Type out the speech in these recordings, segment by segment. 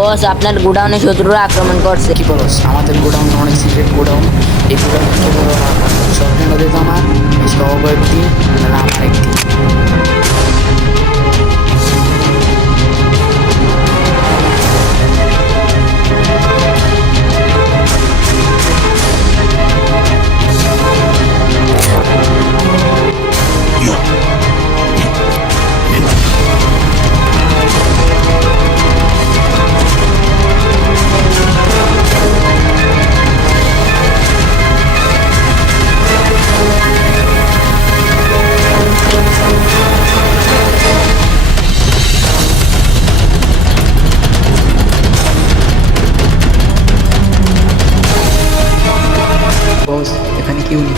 বস, আপনার গোডাউনে শত্রুরা আক্রমণ করছে। কি বলস? আমাদের গোডাউন অনেক সিক্রেট গোডাউন। এই গোডাউন কেবল সরকার নদী তো আমার সব একদিন না আমার একদিন। বস, এখানে কেউ নেই।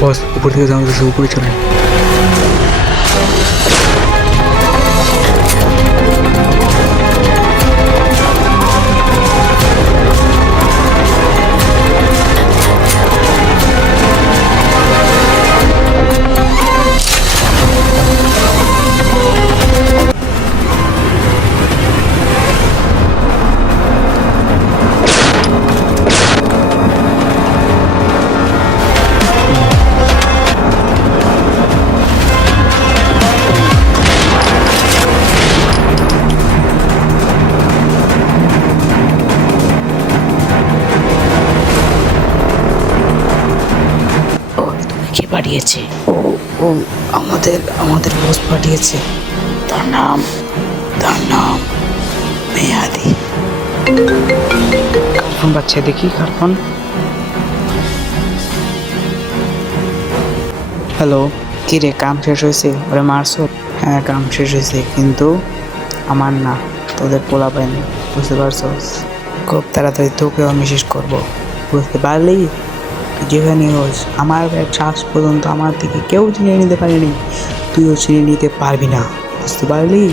বস, উপর থেকে জানাতে উপরে চলেন। কে পাঠিয়েছে? ও ও আমাদের আমাদের বস পাঠিয়েছে। তার নাম মেয়াদি। কার্টুন বাচ্চা দেখি কার্টুন। হ্যালো, কি রে, কাম শেষ হয়েছে? ওরে মারছো? হ্যাঁ, কাম শেষ হয়েছে, কিন্তু আমার না, তোদের পোলা পাইনি, বুঝতে পারছস? খুব তাড়াতাড়ি তোকেও আমি শেষ করবো, বুঝতে পারলি? যেখানে হোস, আমার শ্বাস পর্যন্ত আমার থেকে কেউ চিনিয়ে নিতে পারেনি, তুইও চিনিয়ে নিতে পারবি না, বুঝতে পারলি?